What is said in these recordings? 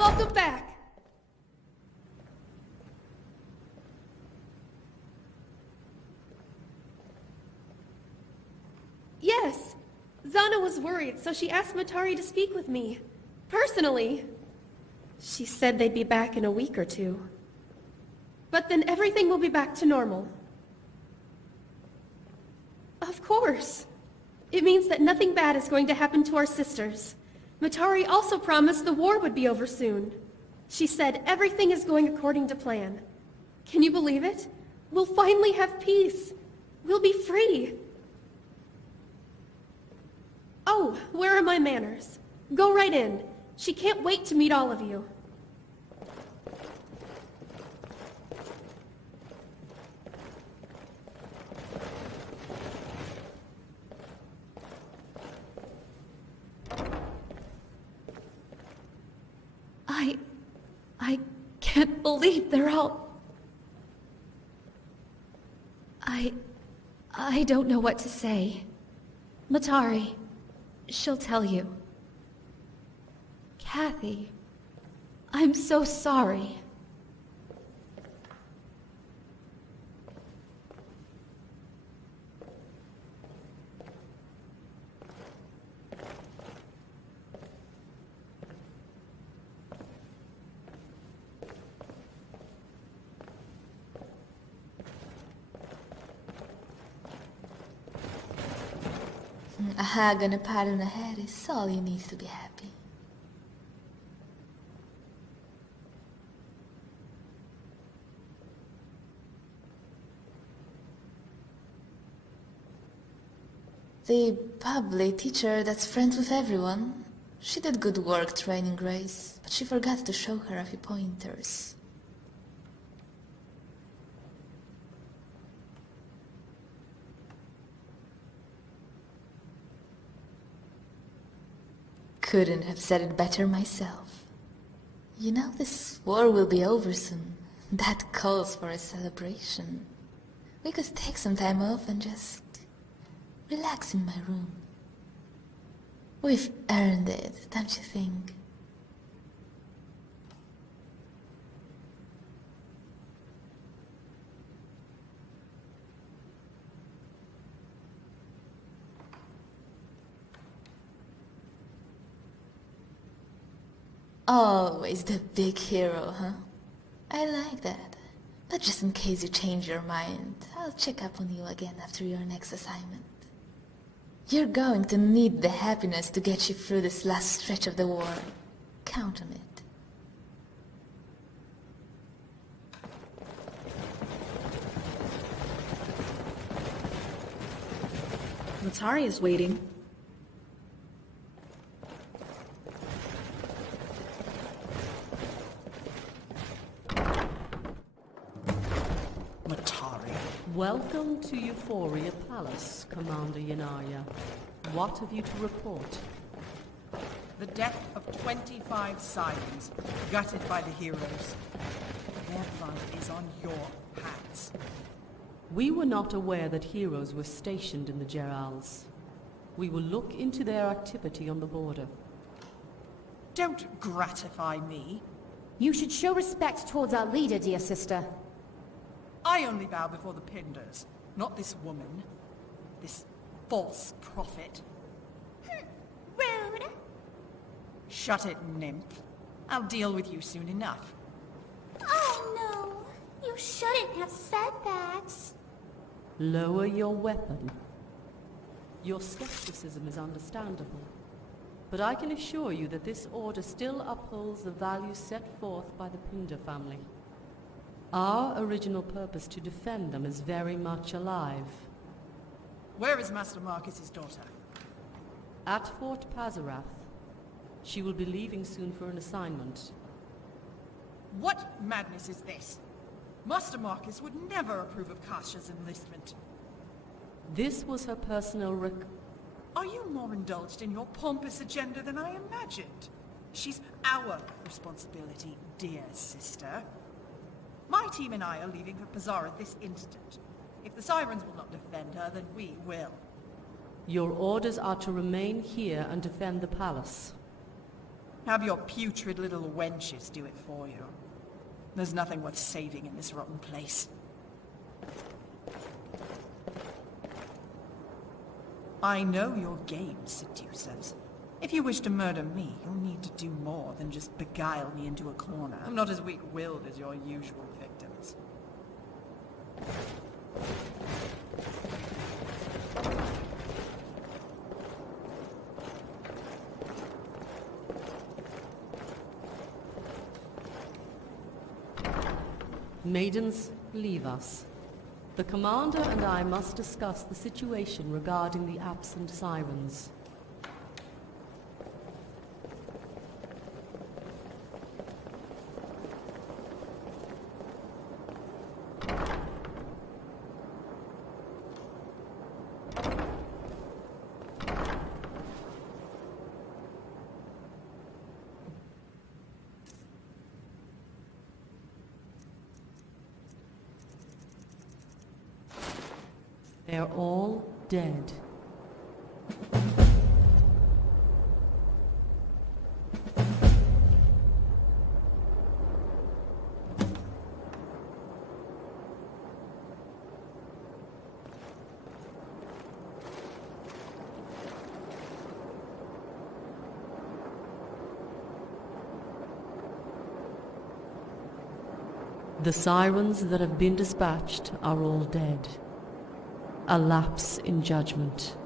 welcome back! Yes, Zana was worried, so she asked Matari to speak with me. Personally. She said they'd be back in a week or two. But then everything will be back to normal. Of course. It means that nothing bad is going to happen to our sisters. Matari also promised the war would be over soon. She said everything is going according to plan. Can you believe it? We'll finally have peace. We'll be free. Oh, where are my manners? Go right in. She can't wait to meet all of you. I can't believe they're all... I don't know what to say. Matari, she'll tell you. Kathy, I'm so sorry. A hug and a pat on the head is all you need to be happy. The bubbly teacher that's friends with everyone. She did good work training Grace, but she forgot to show her a few pointers. Couldn't have said it better myself. You know, this war will be over soon. That calls for a celebration. We could take some time off and just relax in my room. We've earned it, don't you think? Always the big hero, huh? I like that. But just in case you change your mind, I'll check up on you again after your next assignment. You're going to need the happiness to get you through this last stretch of the war. Count on it. Matari is waiting. Welcome to Euphoria Palace, Commander Yanaya. What have you to report? The death of 25 Sirens, gutted by the heroes. Their blood is on your hands. We were not aware that heroes were stationed in the Gerals. We will look into their activity on the border. Don't gratify me. You should show respect towards our leader, dear sister. I only bow before the Pindars, not this woman. This false prophet. Rude. Shut it, nymph. I'll deal with you soon enough. Oh no, you shouldn't have said that. Lower your weapon. Your skepticism is understandable, but I can assure you that this order still upholds the values set forth by the Pindar family. Our original purpose to defend them is very much alive. Where is Master Marcus's daughter? At Fort Pazarath. She will be leaving soon for an assignment. What madness is this? Master Marcus would never approve of Kasha's enlistment. This was her personal Are you more indulged in your pompous agenda than I imagined? She's our responsibility, dear sister. My team and I are leaving for Pazarath this instant. If the Sirens will not defend her, then we will. Your orders are to remain here and defend the palace. Have your putrid little wenches do it for you. There's nothing worth saving in this rotten place. I know your game, seducers. If you wish to murder me, you'll need to do more than just beguile me into a corner. I'm not as weak-willed as your usual victims. Maidens, leave us. The commander and I must discuss the situation regarding the absent sirens. They're all dead. The sirens that have been dispatched are all dead. A lapse in judgment.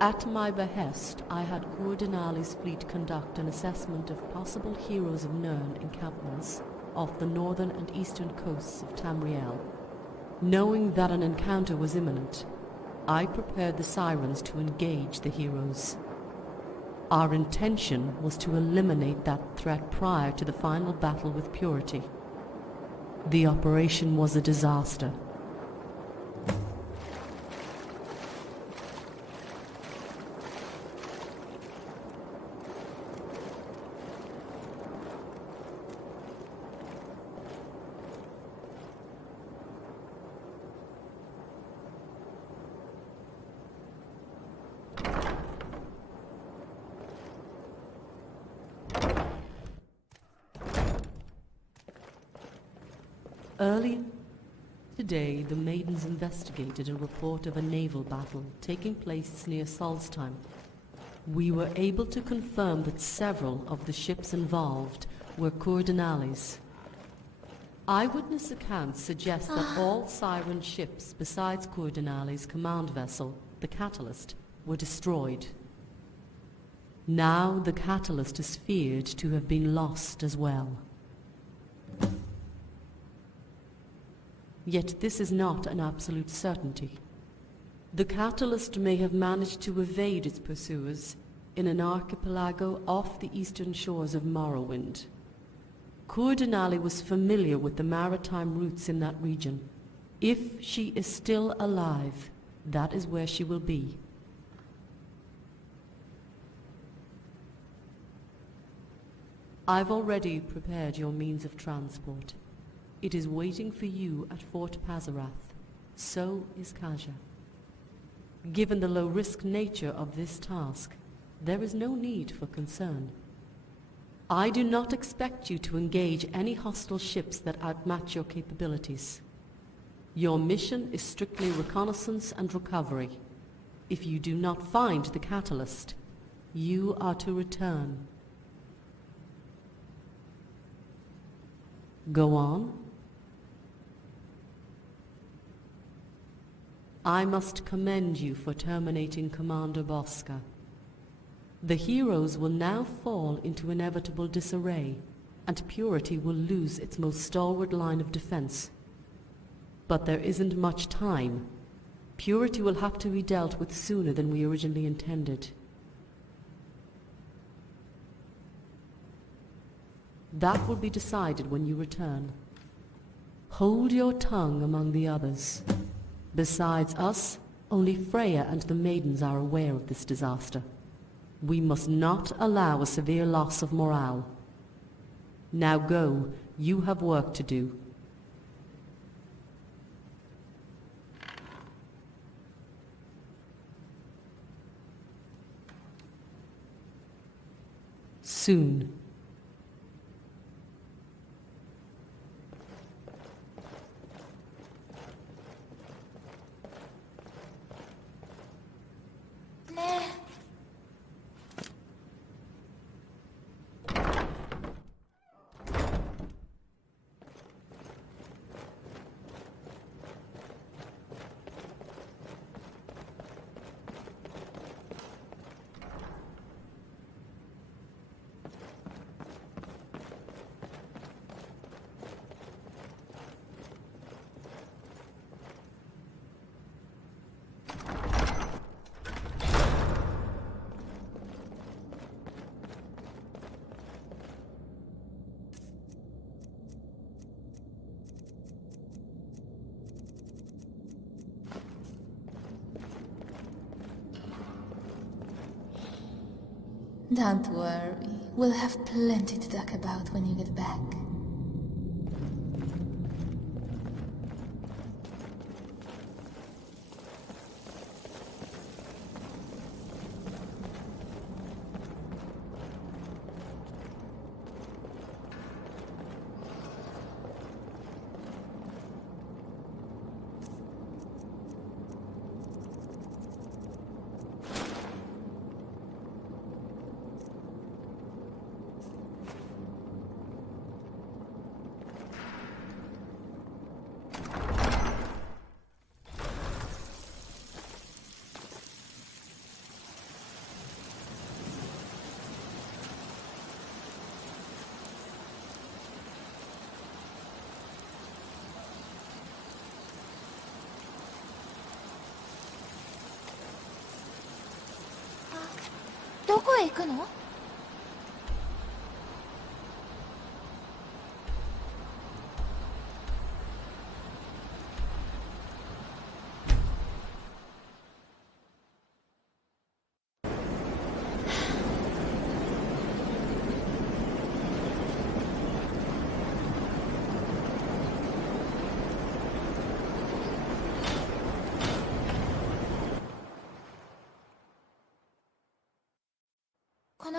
At my behest, I had Coeur Denali's fleet conduct an assessment of possible heroes of Nirn encampments off the northern and eastern coasts of Tamriel. Knowing that an encounter was imminent, I prepared the sirens to engage the heroes. Our intention was to eliminate that threat prior to the final battle with Purity. The operation was a disaster. Early today, the Maidens investigated a report of a naval battle taking place near Solstheim. We were able to confirm that several of the ships involved were Coeur Denali's. Eyewitness accounts suggest that all Siren ships besides Coeur Denali's command vessel, the Catalyst, were destroyed. Now the Catalyst is feared to have been lost as well. Yet this is not an absolute certainty. The Catalyst may have managed to evade its pursuers in an archipelago off the eastern shores of Morrowind. Coeur Denali was familiar with the maritime routes in that region. If she is still alive, that is where she will be. I've already prepared your means of transport. It is waiting for you at Fort Pazarath. So is Kaja. Given the low-risk nature of this task, there is no need for concern. I do not expect you to engage any hostile ships that outmatch your capabilities. Your mission is strictly reconnaissance and recovery. If you do not find the Catalyst, you are to return. Go on. I must commend you for terminating Commander Bosca. The heroes will now fall into inevitable disarray, and Purity will lose its most stalwart line of defense. But there isn't much time. Purity will have to be dealt with sooner than we originally intended. That will be decided when you return. Hold your tongue among the others. Besides us, only Freya and the Maidens are aware of this disaster. We must not allow a severe loss of morale. Now go, you have work to do. soon. Nah. Don't worry, we'll have plenty to talk about when you get back. Ah, どこへ行くの?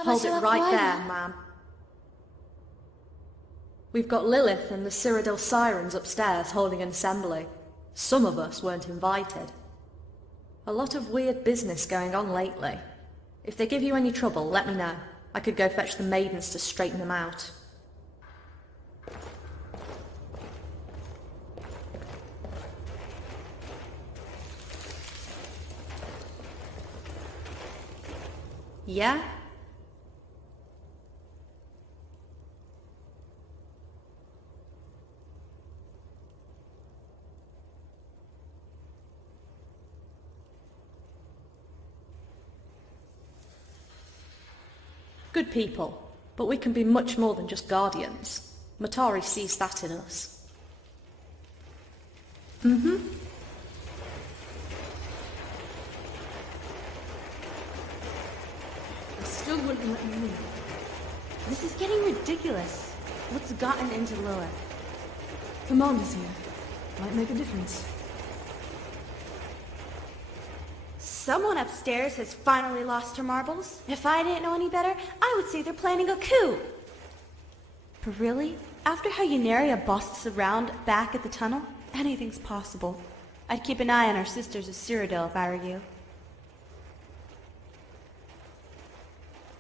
Hold it right there, ma'am. We've got Lilith and the Cyrodiil Sirens upstairs holding an assembly. Some of us weren't invited. A lot of weird business going on lately. If they give you any trouble, let me know. I could go fetch the Maidens to straighten them out. Yeah? Good people, but we can be much more than just guardians. Matari sees that in us. Mm-hmm. I still wouldn't let you leave. This is getting ridiculous. What's gotten into Lilith? Commander's here. Might make a difference. Someone upstairs has finally lost her marbles. If I didn't know any better, I would say they're planning a coup. But really, after how Yunaria bossed us around back at the tunnel, anything's possible. I'd keep an eye on our sisters of Cyrodiil if I were you.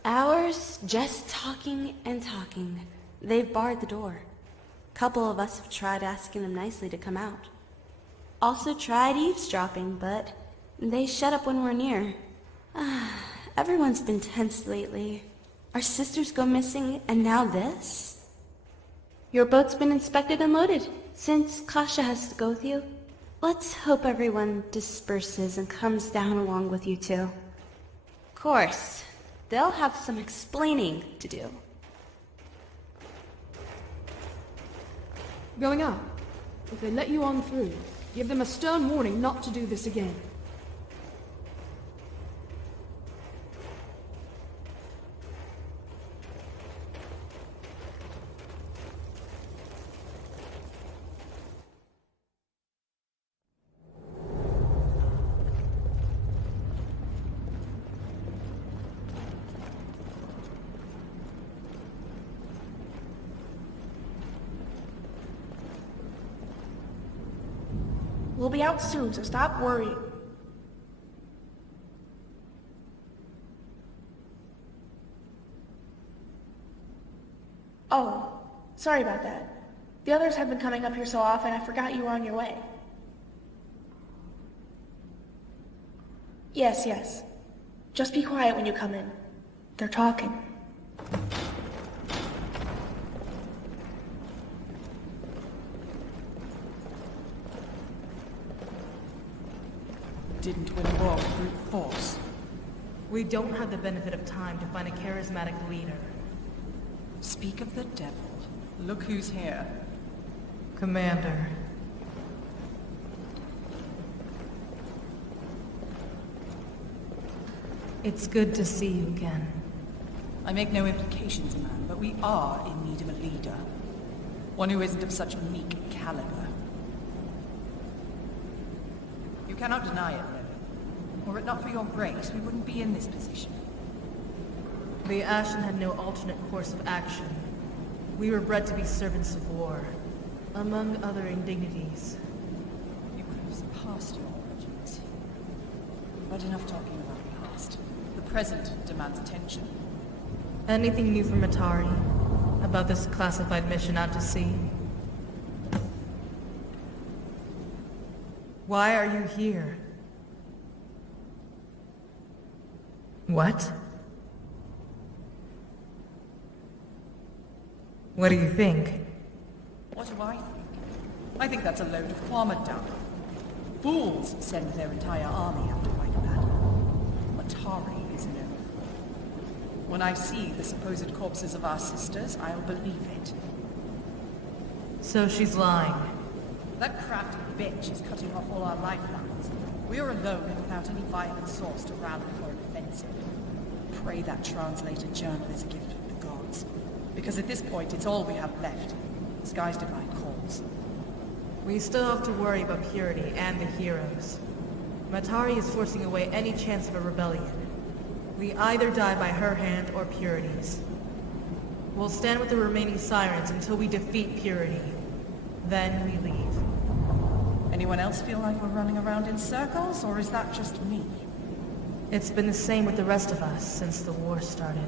Hours just talking and talking. They've barred the door. Couple of us have tried asking them nicely to come out. Also tried eavesdropping, but they shut up when we're near. Everyone's been tense lately. Our sisters go missing, and now this? Your boat's been inspected and loaded, since Kasha has to go with you. Let's hope everyone disperses and comes down along with you two. Of course, they'll have some explaining to do. Going out. If they let you on through, give them a stern warning not to do this again. We'll be out soon, so stop worrying. Oh, sorry about that. The others have been coming up here so often, I forgot you were on your way. Yes, yes. Just be quiet when you come in. They're talking. Didn't win a war with brute force. We don't have the benefit of time to find a charismatic leader. Speak of the devil. Look who's here. Commander. It's good to see you again. I make no implications, man, but we are in need of a leader. One who isn't of such meek caliber. You cannot deny it, Lily. Were it not for your grace, we wouldn't be in this position. The Ashen had no alternate course of action. We were bred to be servants of war, among other indignities. You could have surpassed your origins. But enough talking about the past. The present demands attention. Anything new from Atari about this classified mission out to sea? Why are you here? What? What do you think? What do I think? I think that's a load of quamadam. Fools send their entire army out to fight a battle. Atari is no fool. When I see the supposed corpses of our sisters, I'll believe it. So she's lying. That crafty bitch is cutting off all our lifelines. We are alone and without any violent source to rally for an offensive. Pray that translated journal is a gift from the gods. Because at this point, it's all we have left. The sky's divine calls. We still have to worry about Purity and the heroes. Matari is forcing away any chance of a rebellion. We either die by her hand or Purity's. We'll stand with the remaining Sirens until we defeat Purity. Then we leave. Anyone else feel like we're running around in circles, or is that just me? It's been the same with the rest of us since the war started.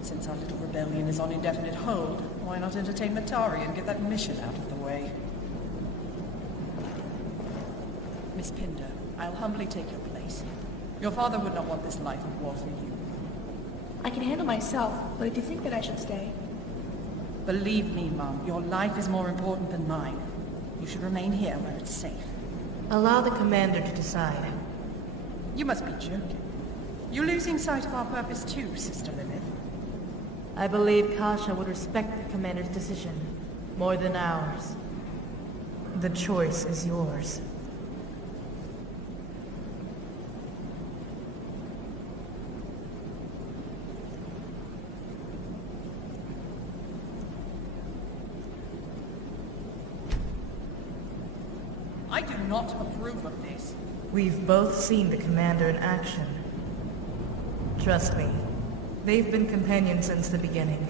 Since our little rebellion is on indefinite hold, why not entertain Matari and get that mission out of the way? Miss Pinder, I'll humbly take your place. Your father would not want this life of war for you. I can handle myself, but if you think that I should stay... Believe me, Mum, your life is more important than mine. You should remain here where it's safe. Allow the commander to decide. You must be joking. You're losing sight of our purpose too, Sister Lilith. I believe Kasha would respect the commander's decision more than ours. The choice is yours. I do not approve of this. We've both seen the commander in action. Trust me, they've been companions since the beginning.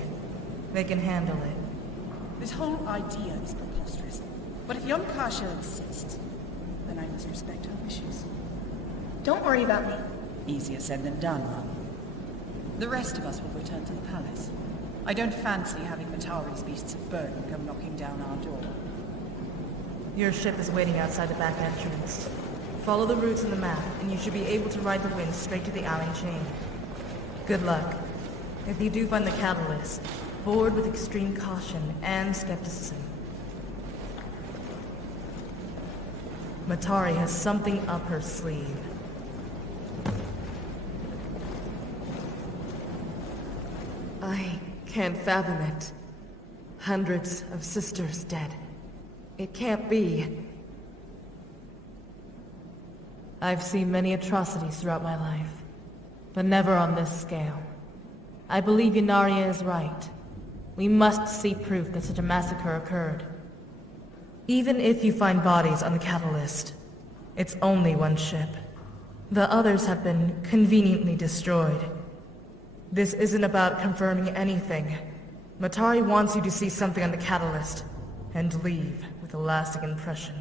They can handle it. This whole idea is preposterous. But if young Kasha insists, then I must respect her wishes. Don't worry about me. Easier said than done, Mum. The rest of us will return to the palace. I don't fancy having Matari's beasts of burden come knocking down our door. Your ship is waiting outside the back entrance. Follow the routes on the map, and you should be able to ride the wind straight to the island chain. Good luck. If you do find the catalyst, board with extreme caution and skepticism. Matari has something up her sleeve. I can't fathom it. Hundreds of sisters dead. It can't be. I've seen many atrocities throughout my life, but never on this scale. I believe Yunaria is right. We must see proof that such a massacre occurred. Even if you find bodies on the catalyst, it's only one ship. The others have been conveniently destroyed. This isn't about confirming anything. Matari wants you to see something on the catalyst, and leave with a lasting impression.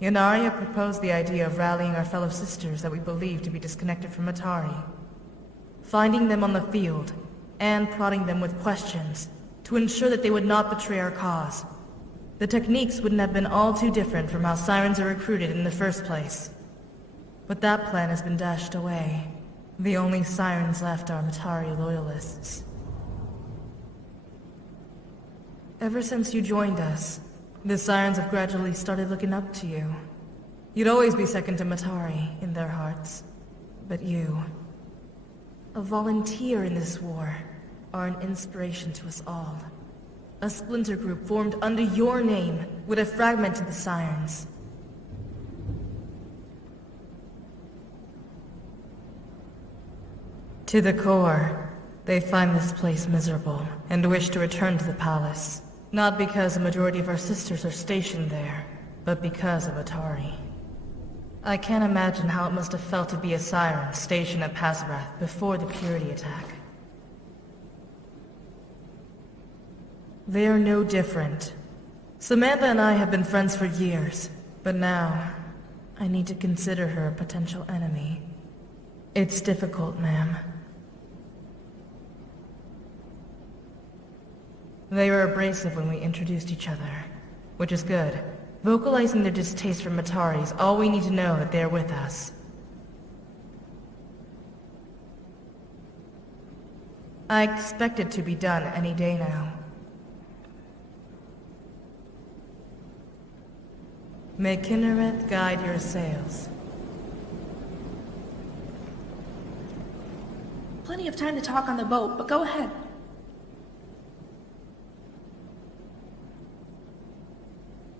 Yanaria proposed the idea of rallying our fellow sisters that we believed to be disconnected from Atari, finding them on the field, and prodding them with questions to ensure that they would not betray our cause. The techniques wouldn't have been all too different from how sirens are recruited in the first place. But that plan has been dashed away. The only sirens left are Matari loyalists. Ever since you joined us, the sirens have gradually started looking up to you. You'd always be second to Matari in their hearts. But you, a volunteer in this war, are an inspiration to us all. A splinter group formed under your name would have fragmented the sirens. To the core, they find this place miserable and wish to return to the palace. Not because a majority of our sisters are stationed there, but because of Atari. I can't imagine how it must have felt to be a siren stationed at Pasarath before the Purity attack. They are no different. Samantha and I have been friends for years, but now I need to consider her a potential enemy. It's difficult, ma'am. They were abrasive when we introduced each other, which is good. Vocalizing their distaste for Matari is all we need to know that they're with us. I expect it to be done any day now. May Kinnereth guide your sails. Plenty of time to talk on the boat, but go ahead.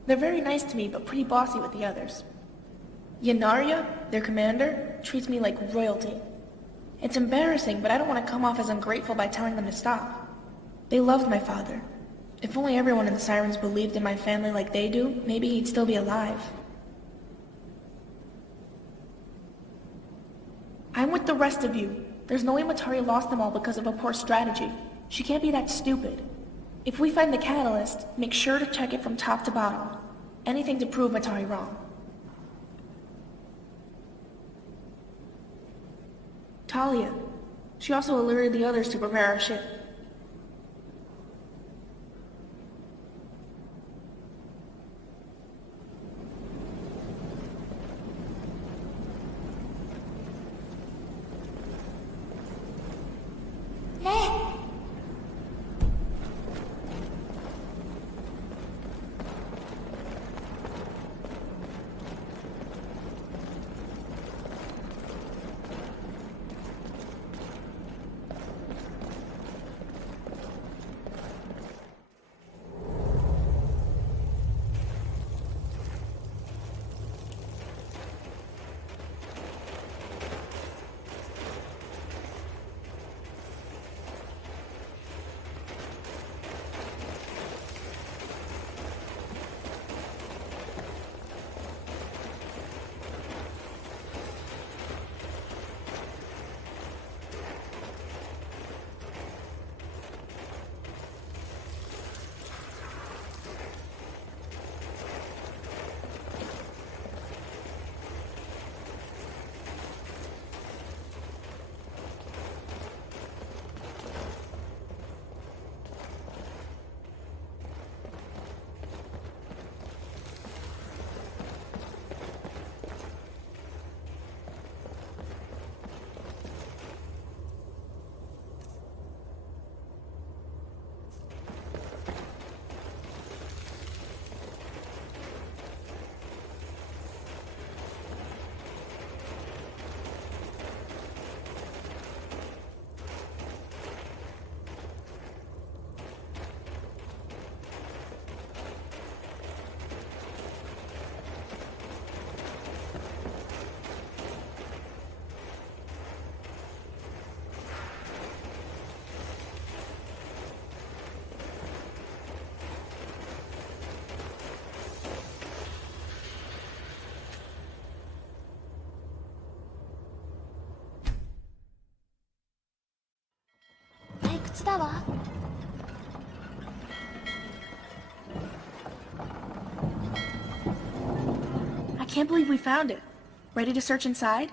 They're very nice to me, but pretty bossy with the others. Yanaria, their commander, treats me like royalty. It's embarrassing, but I don't want to come off as ungrateful by telling them to stop. They loved my father. If only everyone in the Sirens believed in my family like they do, maybe he'd still be alive. I'm with the rest of you. There's no way Matari lost them all because of a poor strategy. She can't be that stupid. If we find the catalyst, make sure to check it from top to bottom. Anything to prove Matari wrong. Talia. She also alerted the others to prepare our ship. can't believe we found it. Ready to search inside?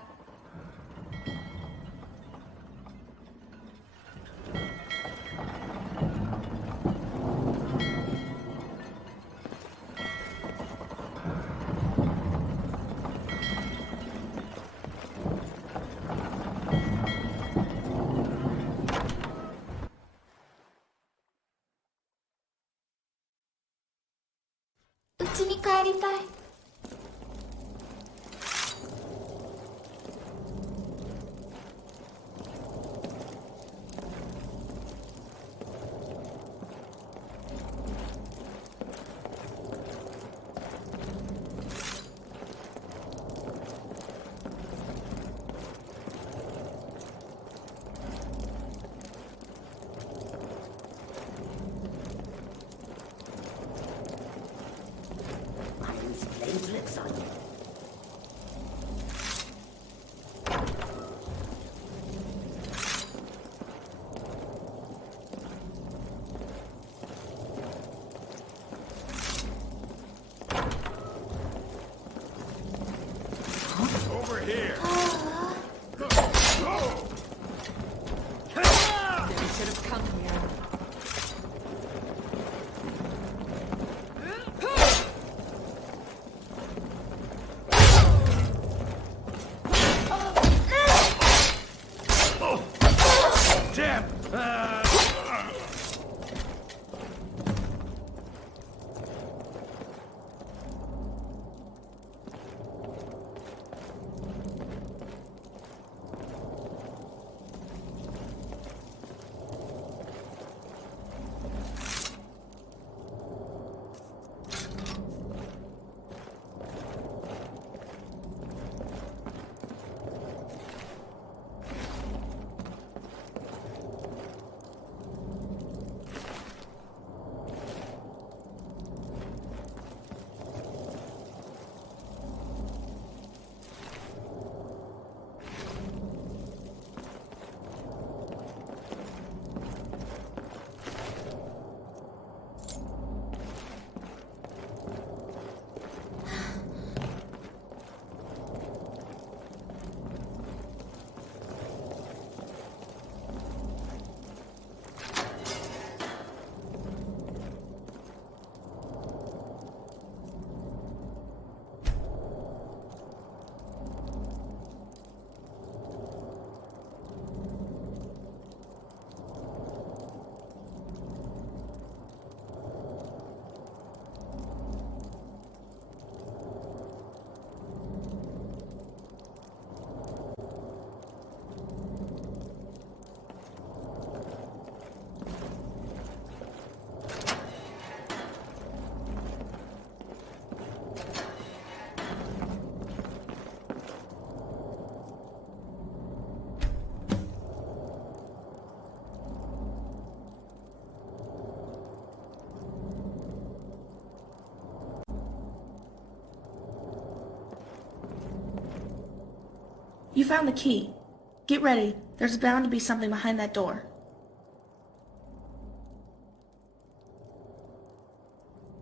Over here! Maybe should have come here. Damn! You found the key. Get ready. There's bound to be something behind that door.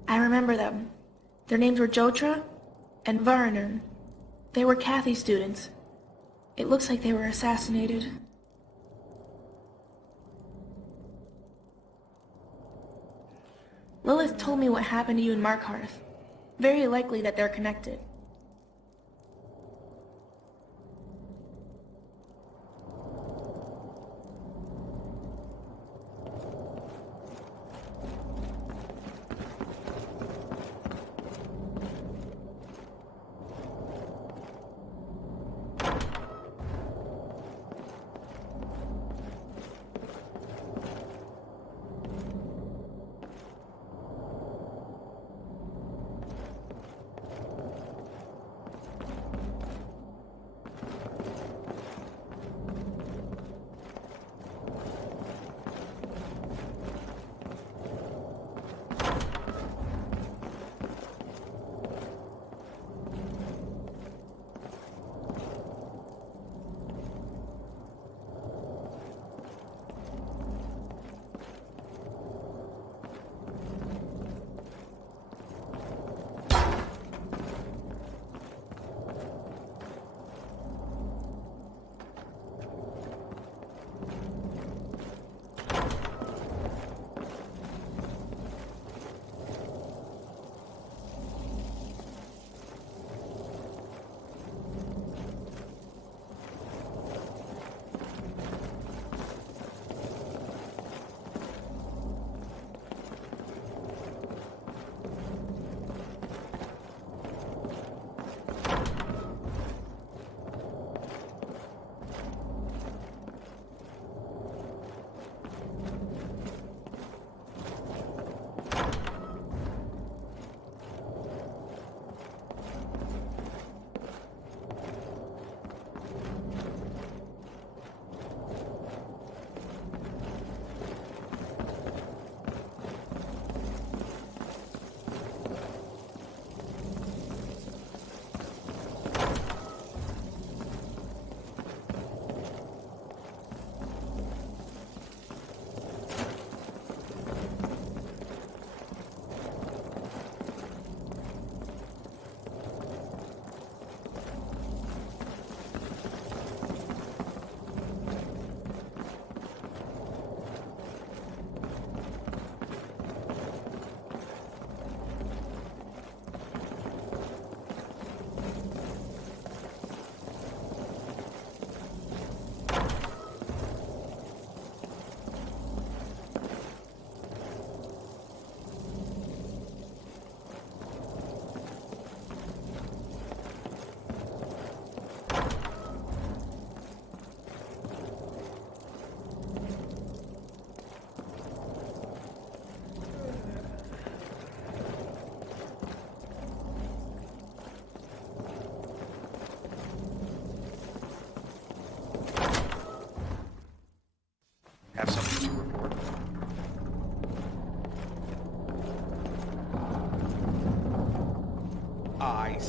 I remember them. Their names were Jotra and Varner. They were Kathy students. It looks like they were assassinated. Lilith told me what happened to you and Markarth. Very likely that they're connected.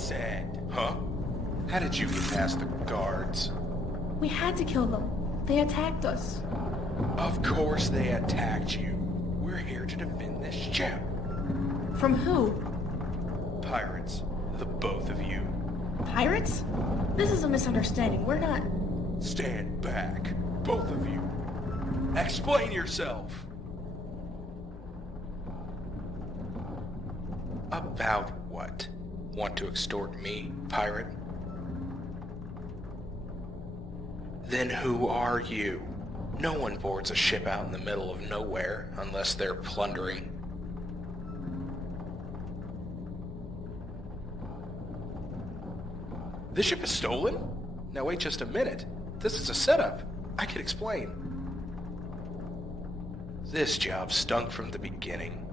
said. Huh? How did you get past the guards? We had to kill them. They attacked us. Of course they attacked you. We're here to defend this ship. From who? Pirates. The both of you. Pirates? This is a misunderstanding. We're not... Stand back. Both of you. Explain yourself. About what? Want to extort me, pirate? Then who are you? No one boards a ship out in the middle of nowhere unless they're plundering. This ship is stolen? Now wait just a minute. This is a setup. I could explain. This job stunk from the beginning.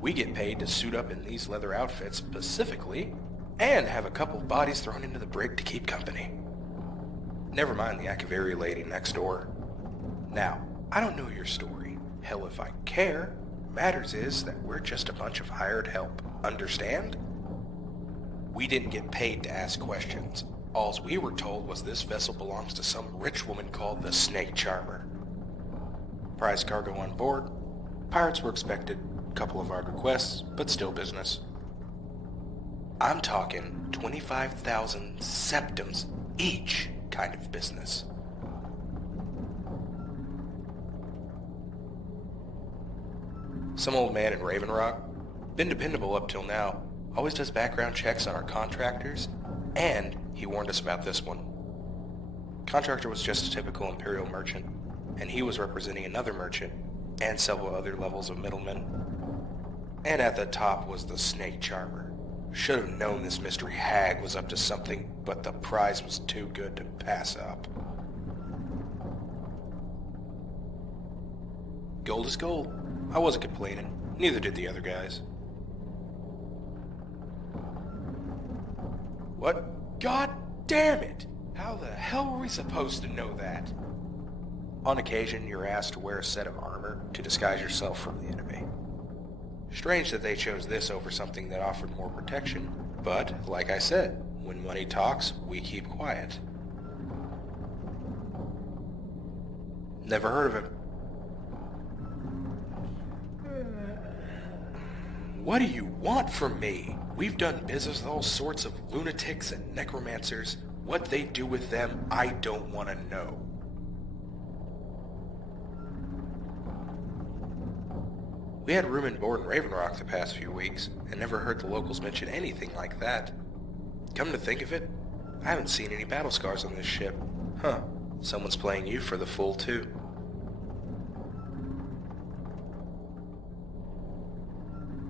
We get paid to suit up in these leather outfits specifically, and have a couple of bodies thrown into the brig to keep company. Never mind the Akaviri lady next door. Now, I don't know your story. Hell if I care. Matters is that we're just a bunch of hired help. Understand? We didn't get paid to ask questions. Alls we were told was this vessel belongs to some rich woman called the Snake Charmer. Prize cargo on board. Pirates were expected. Couple of hard requests, but still business. I'm talking 25,000 septums each kind of business. Some old man in Raven Rock, been dependable up till now, always does background checks on our contractors, and he warned us about this one. Contractor was just a typical Imperial merchant, and he was representing another merchant, and several other levels of middlemen. And at the top was the Snake Charmer. Should have known this mystery hag was up to something, but the prize was too good to pass up. Gold is gold. I wasn't complaining. Neither did the other guys. What? God damn it! How the hell were we supposed to know that? On occasion, you're asked to wear a set of armor to disguise yourself from the enemy. Strange that they chose this over something that offered more protection, but, like I said, when money talks, we keep quiet. Never heard of him. What do you want from me? We've done business with all sorts of lunatics and necromancers. What they do with them, I don't want to know. We had room and board in Raven Rock the past few weeks, and never heard the locals mention anything like that. Come to think of it, I haven't seen any battle scars on this ship. Huh, someone's playing you for the fool too.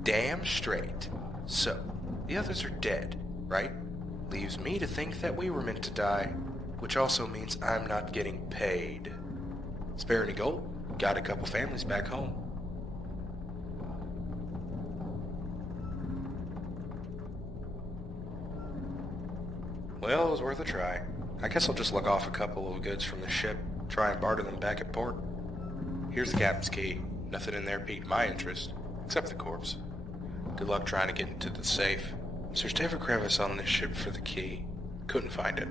Damn straight. So, the others are dead, right? Leaves me to think that we were meant to die, which also means I'm not getting paid. Spare any gold? Got a couple families back home. Well, it was worth a try. I guess I'll just lug off a couple of goods from the ship, try and barter them back at port. Here's the captain's key. Nothing in there piqued my interest, except the corpse. Good luck trying to get into the safe. Searched every crevice on this ship for the key. Couldn't find it.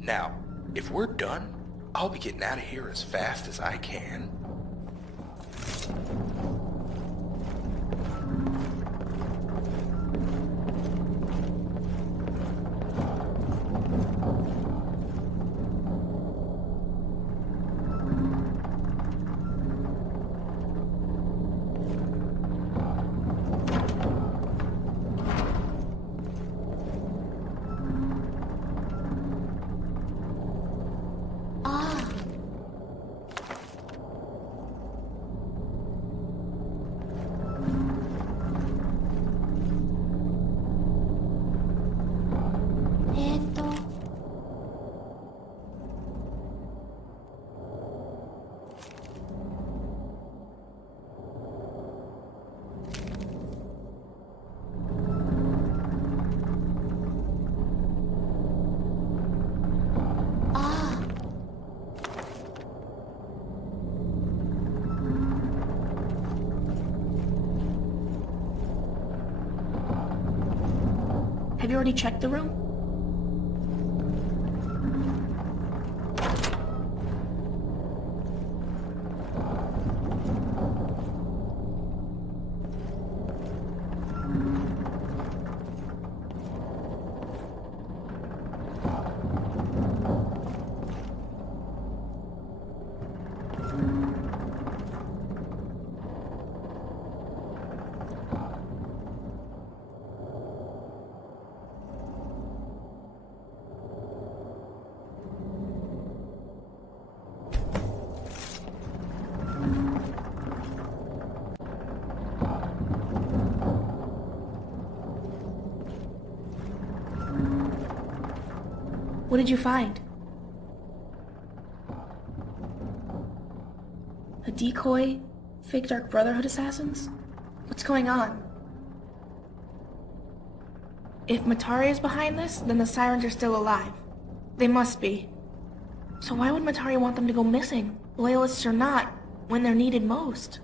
Now, if we're done, I'll be getting out of here as fast as I can. Have you already checked the room? What did you find? A decoy? Fake Dark Brotherhood assassins? What's going on? If Matari is behind this, then the Sirens are still alive. They must be. So why would Matari want them to go missing, loyalists or not, when they're needed most?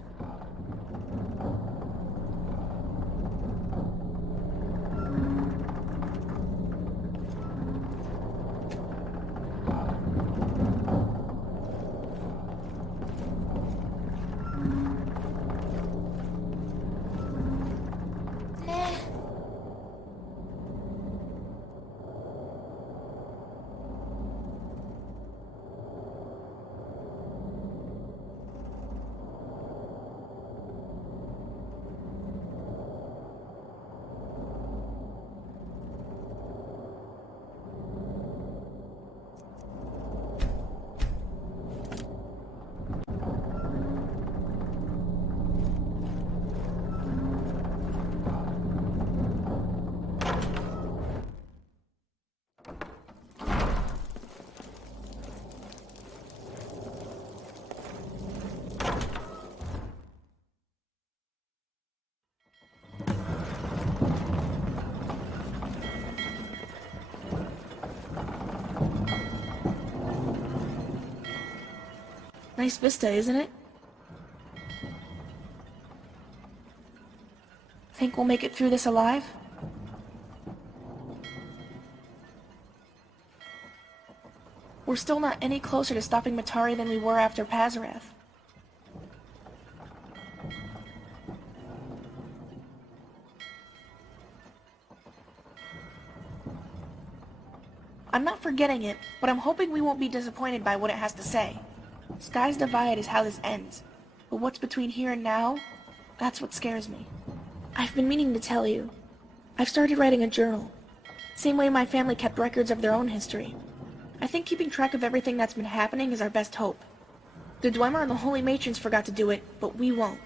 Nice vista, isn't it? Think we'll make it through this alive? We're still not any closer to stopping Matari than we were after Pazarath. I'm not forgetting it, but I'm hoping we won't be disappointed by what it has to say. Skies divide is how this ends, but what's between here and now, that's what scares me. I've been meaning to tell you. I've started writing a journal. Same way my family kept records of their own history. I think keeping track of everything that's been happening is our best hope. The Dwemer and the Holy Matrons forgot to do it, but we won't.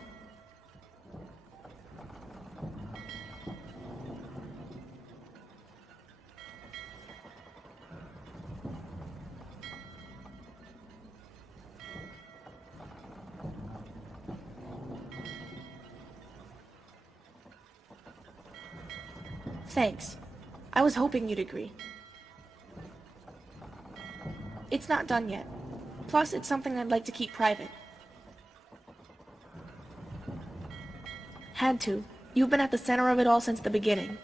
Thanks. I was hoping you'd agree. It's not done yet. Plus, it's something I'd like to keep private. Had to. You've been at the center of it all since the beginning.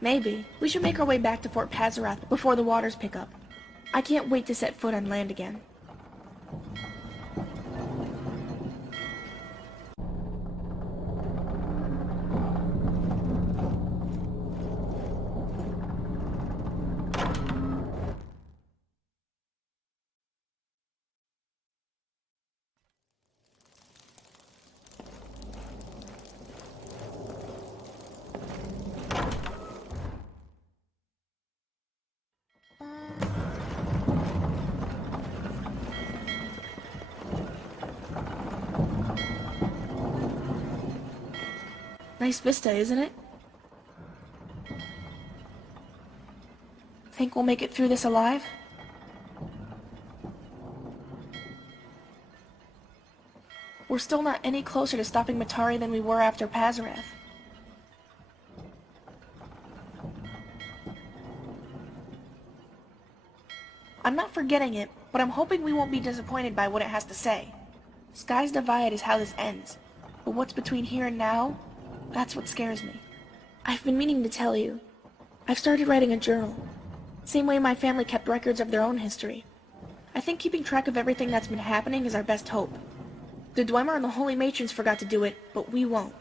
Maybe. We should make our way back to Fort Pazarath before the waters pick up. I can't wait to set foot on land again. Nice vista, isn't it? Think we'll make it through this alive? We're still not any closer to stopping Matari than we were after Pazarath. I'm not forgetting it, but I'm hoping we won't be disappointed by what it has to say. Skies divide is how this ends, But what's between here and now, that's what scares me. I've been meaning to tell you. I've started writing a journal. Same way my family kept records of their own history. I think keeping track of everything that's been happening is our best hope. The Dwemer and the Holy Matrons forgot to do it, but we won't.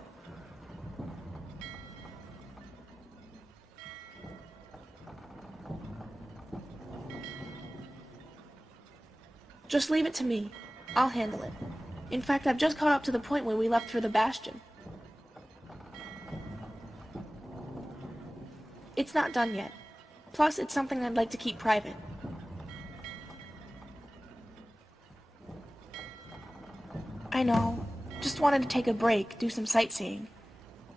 Just leave it to me. I'll handle it. In fact, I've just caught up to the point where we left for the Bastion. It's not done yet. Plus, it's something I'd like to keep private. I know. Just wanted to take a break, do some sightseeing.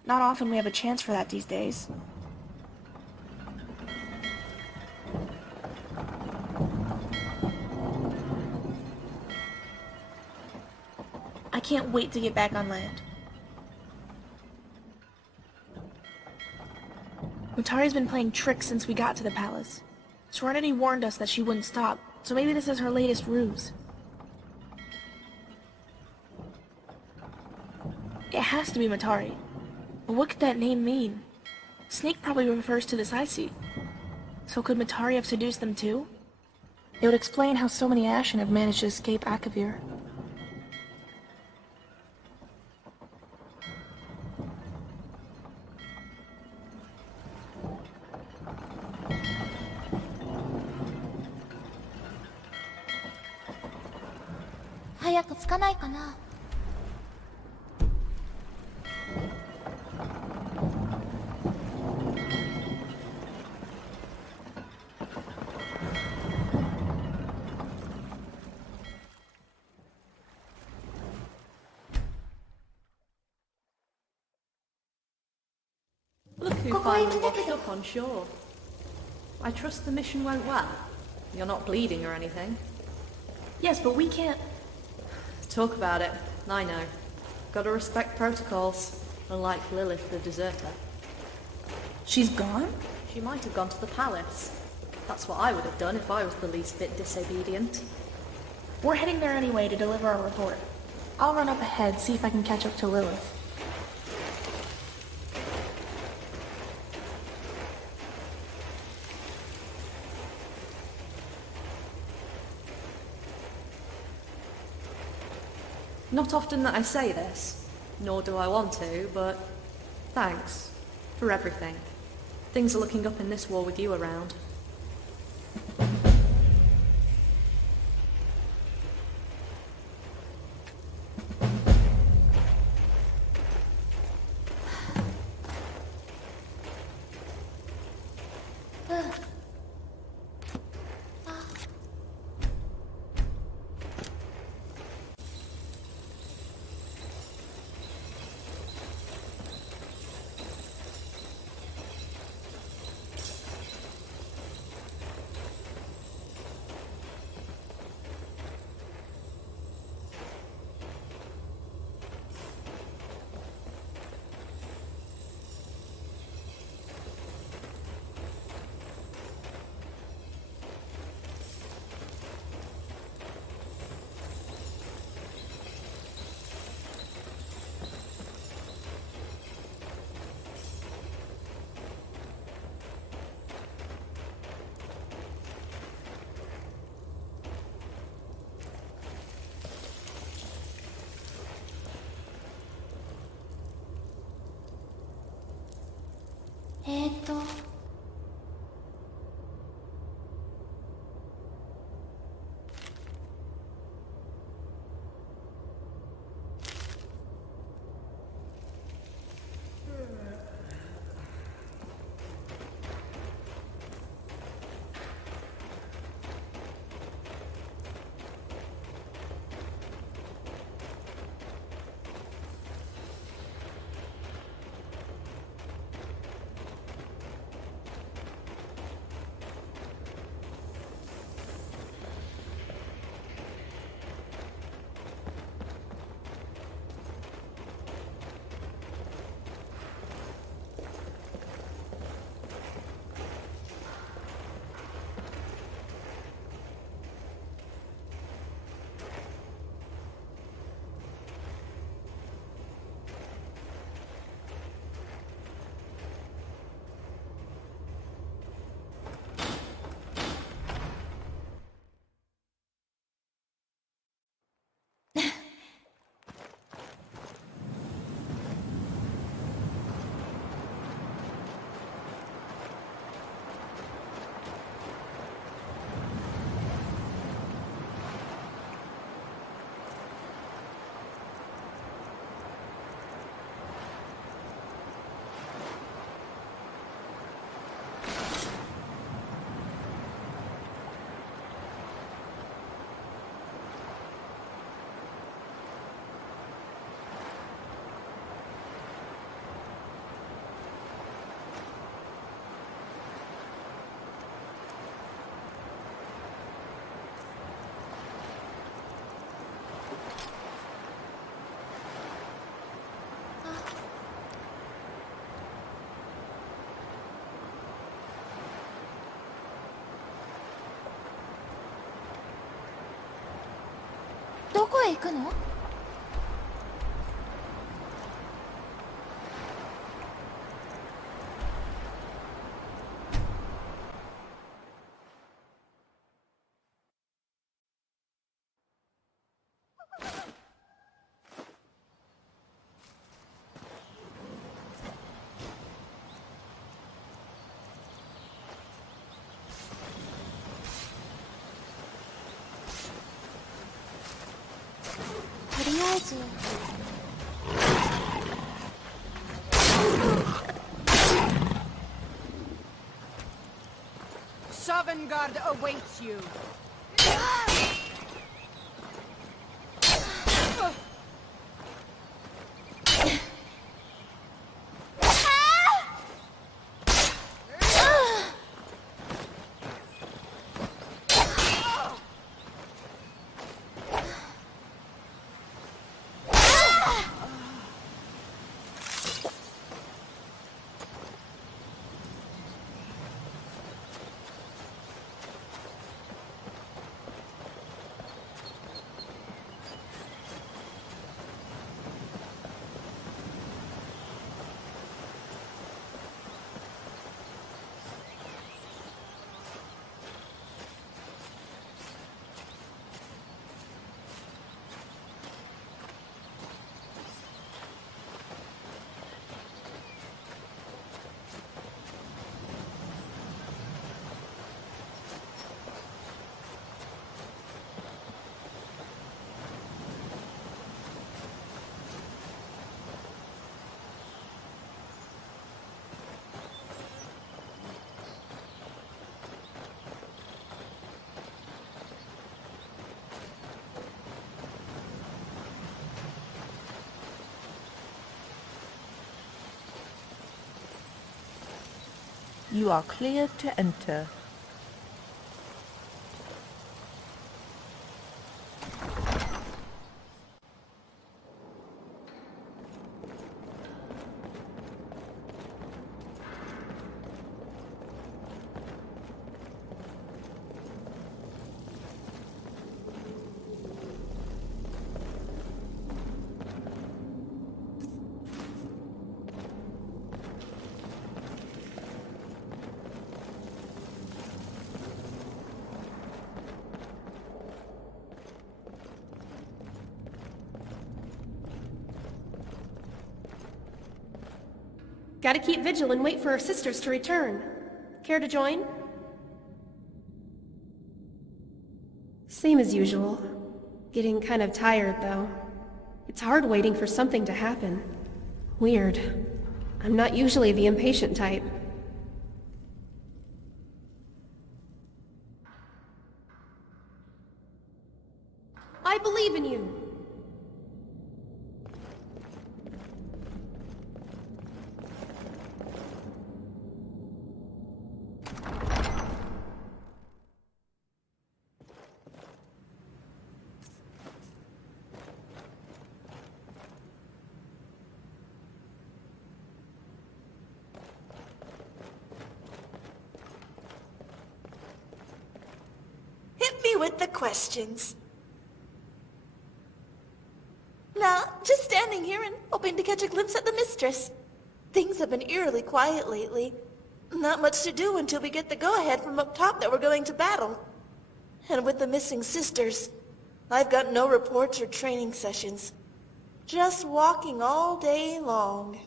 Not often we have a chance for that these days. I can't wait to get back on land. Mutari's been playing tricks since we got to the palace. Serenity warned us that she wouldn't stop, so maybe this is her latest ruse. It has to be Mutari. But what could that name mean? Snake probably refers to this I see. So could Mutari have seduced them too? It would explain how so many Ashen have managed to escape Akavir. Look who finally washed up on shore. I trust the mission went well. You're not bleeding or anything. Yes, but we can't... Talk about it. I know. Gotta respect protocols, unlike Lilith the deserter. She's gone? She might have gone to the palace. That's what I would have done if I was the least bit disobedient. We're heading there anyway to deliver our report. I'll run up ahead, see if I can catch up to Lilith. Not often that I say this, nor do I want to, but thanks for everything. Things are looking up in this war with you around. どこへ行くの？とりあえずSovngarde awaits you. You are cleared to enter. Gotta keep vigil and wait for our sisters to return. Care to join? Same as usual. Getting kind of tired, though. It's hard waiting for something to happen. Weird. I'm not usually the impatient type. I believe in you! Hit me with the questions. Nah, just standing here and hoping to catch a glimpse at the mistress. Things have been eerily quiet lately. Not much to do until we get the go-ahead from up top that we're going to battle. And with the missing sisters, I've got no reports or training sessions. Just walking all day long.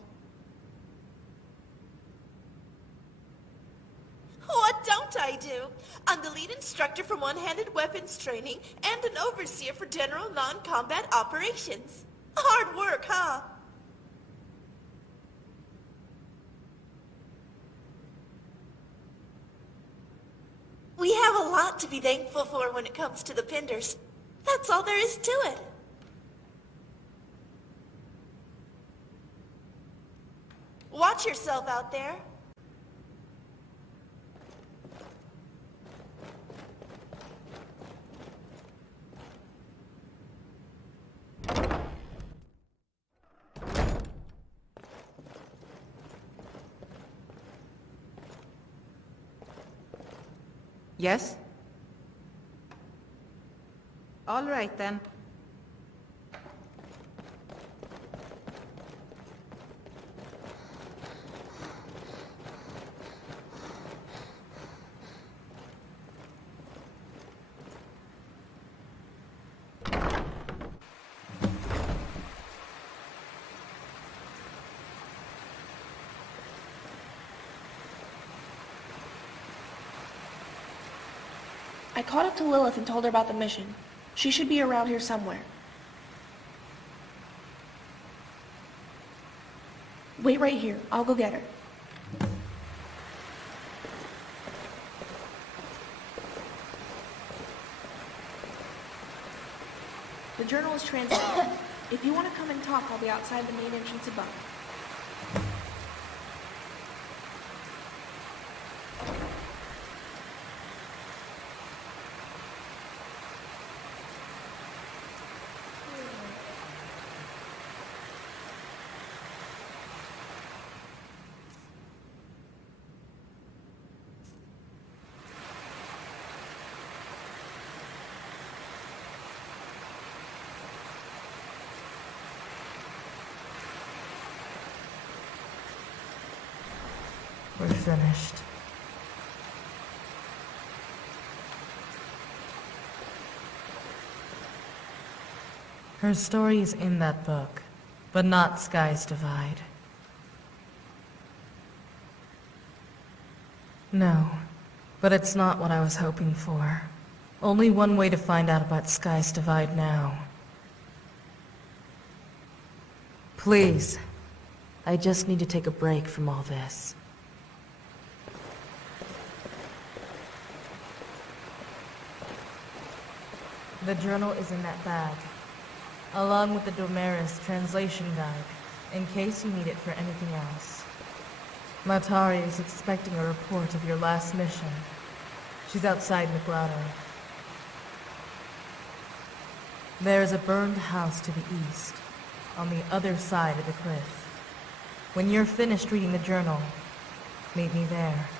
What don't I do? I'm the lead instructor for one-handed weapons training and an overseer for general non-combat operations. Hard work, huh? We have a lot to be thankful for when it comes to the Pinders. That's all there is to it. Watch yourself out there. Yes? All right, then. I caught up to Lilith and told her about the mission. She should be around here somewhere. Wait right here. I'll go get her. The journal is translated. If you want to come and talk, I'll be outside the main entrance above. We're finished. Her story is in that book, but not Skies Divide. No, but it's not what I was hoping for. Only one way to find out about Skies Divide now. Please, I just need to take a break from all this. The journal is in that bag, along with the Domeris translation guide, in case you need it for anything else. Matari is expecting a report of your last mission. She's outside McLaughter. There is a burned house to the east, on the other side of the cliff. When you're finished reading the journal, meet me there.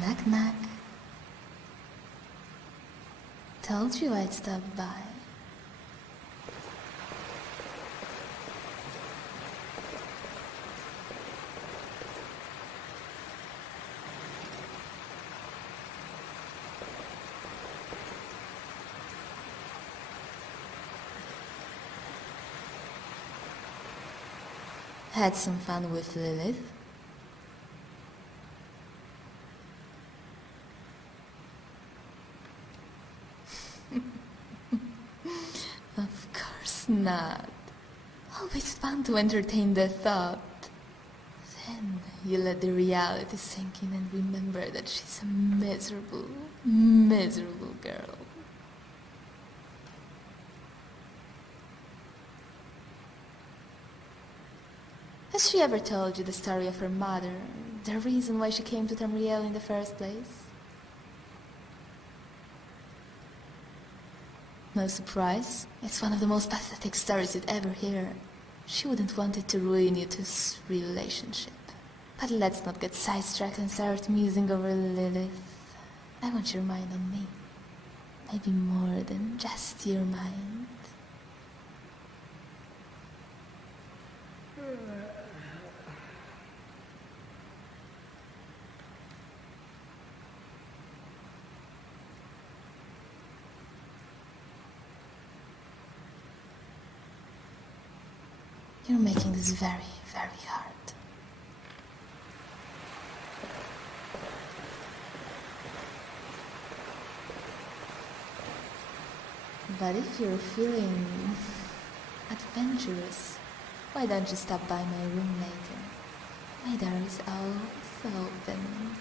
Knock knock. Told you I'd stop by. Had some fun with Lilith? Of course not. Always fun to entertain the thought. Then you let the reality sink in and remember that she's a miserable, miserable girl. Has she ever told you the story of her mother, the reason why she came to Tamriel in the first place? No surprise. It's one of the most pathetic stories you'd ever hear. She wouldn't want it to ruin you two's relationship. But let's not get sidetracked and start musing over Lilith. I want your mind on me. Maybe more than just your mind. You're making this very, very hard. But if you're feeling adventurous, why don't you stop by my room later? My door is always open.